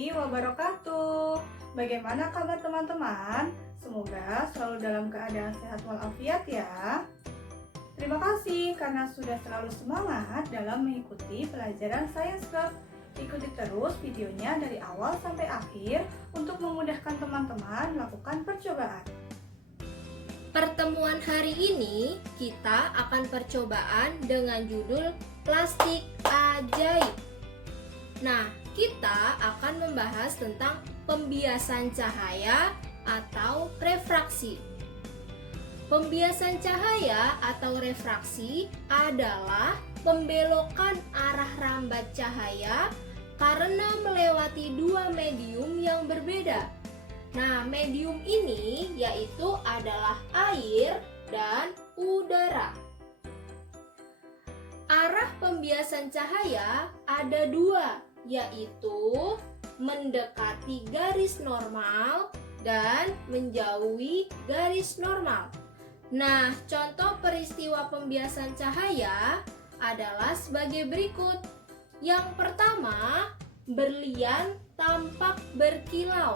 warahmatullahi wabarakatuh. Bagaimana kabar teman-teman? Semoga selalu dalam keadaan sehat walafiat ya. Terima kasih karena sudah selalu semangat dalam mengikuti pelajaran Science Club. Ikuti terus videonya dari awal sampai akhir untuk memudahkan teman-teman melakukan percobaan. Pertemuan hari ini kita akan percobaan dengan judul plastik ajaib. Nah, kita akan membahas tentang pembiasan cahaya atau refraksi. Pembiasan cahaya atau refraksi adalah pembelokan arah rambat cahaya karena melewati dua medium yang berbeda. Nah, medium ini yaitu adalah air dan udara. Arah pembiasan cahaya ada dua, yaitu mendekati garis normal dan menjauhi garis normal. Nah, contoh peristiwa pembiasan cahaya adalah sebagai berikut. Yang pertama, berlian tampak berkilau.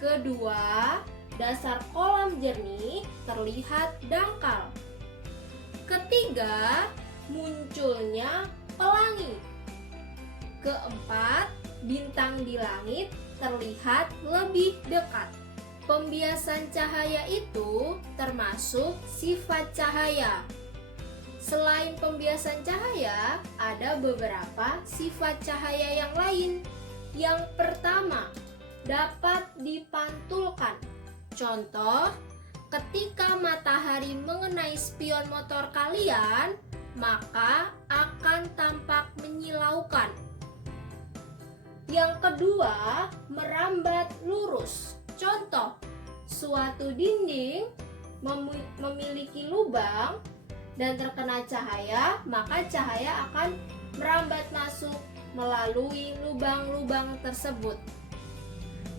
Kedua, dasar kolam jernih terlihat dangkal. Ketiga, munculnya pelangi. Keempat, bintang di langit terlihat lebih dekat. Pembiasan cahaya itu termasuk sifat cahaya. Selain pembiasan cahaya, ada beberapa sifat cahaya yang lain. Yang pertama, dapat dipantulkan. Contoh, ketika matahari mengenai spion motor kalian, maka akan tampak menyilaukan. Yang kedua, merambat lurus. Contoh, suatu dinding memiliki lubang dan terkena cahaya, maka cahaya akan merambat masuk melalui lubang-lubang tersebut.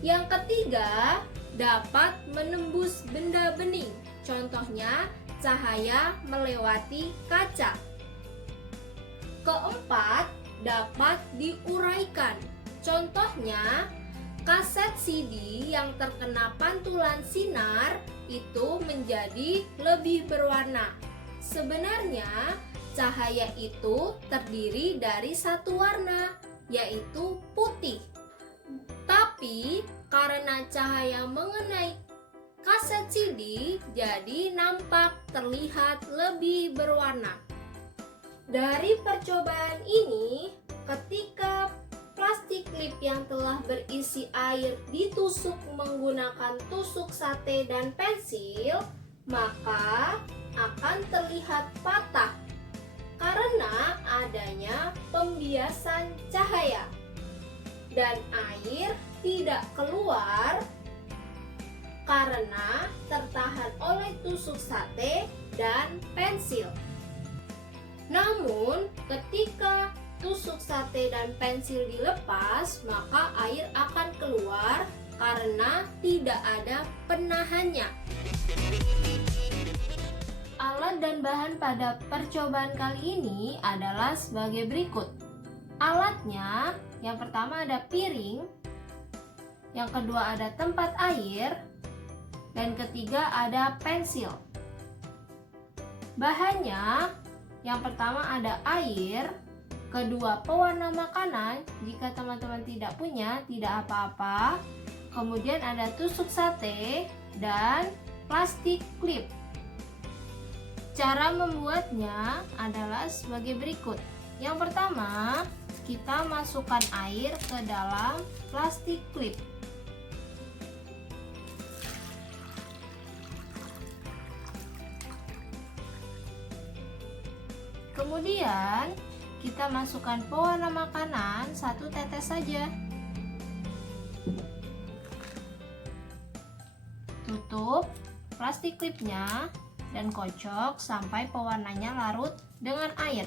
Yang ketiga, dapat menembus benda bening. Contohnya, cahaya melewati kaca. Keempat, dapat diuraikan. Contohnya, kaset CD yang terkena pantulan sinar itu menjadi lebih berwarna. Sebenarnya, cahaya itu terdiri dari satu warna, yaitu putih. Tapi, karena cahaya mengenai kaset CD, jadi nampak terlihat lebih berwarna. Dari percobaan ini, ketika plastik klip yang telah berisi air ditusuk menggunakan tusuk sate dan pensil, maka akan terlihat patah karena adanya pembiasan cahaya. Dan air tidak keluar karena tertahan oleh tusuk sate dan pensil. Namun, ketika tusuk sate dan pensil dilepas, maka air akan keluar karena tidak ada penahannya. Alat dan bahan pada percobaan kali ini adalah sebagai berikut. Alatnya, yang pertama ada piring, yang kedua ada tempat air, dan ketiga ada pensil. Bahannya, yang pertama ada air, kedua pewarna makanan, jika teman-teman tidak punya tidak apa-apa. Kemudian ada tusuk sate dan plastik klip. Cara membuatnya adalah sebagai berikut. Yang pertama, kita masukkan air ke dalam plastik klip. Kemudian kita masukkan pewarna makanan 1 tetes saja. Tutup plastik klipnya dan kocok sampai pewarnanya larut dengan air.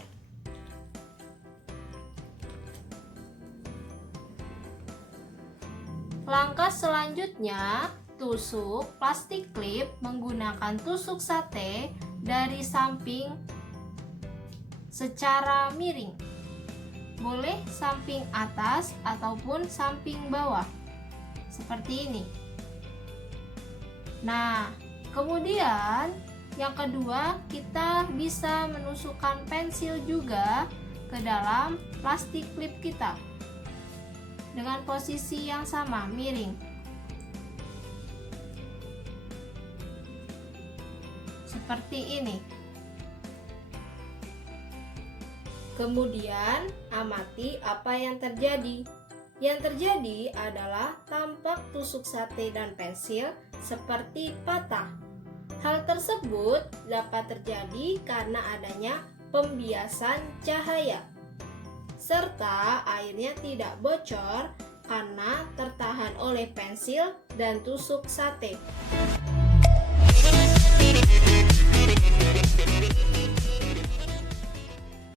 Langkah selanjutnya, tusuk plastik klip menggunakan tusuk sate dari samping secara miring. boleh samping atas ataupun samping bawah, seperti ini. Nah, kemudian yang kedua, kita bisa menusukkan pensil juga ke dalam plastik klip kita dengan posisi yang sama, miring. Seperti ini. Kemudian, amati apa yang terjadi. Yang terjadi adalah tampak tusuk sate dan pensil seperti patah. Hal tersebut dapat terjadi karena adanya pembiasan cahaya, serta airnya tidak bocor karena tertahan oleh pensil dan tusuk sate.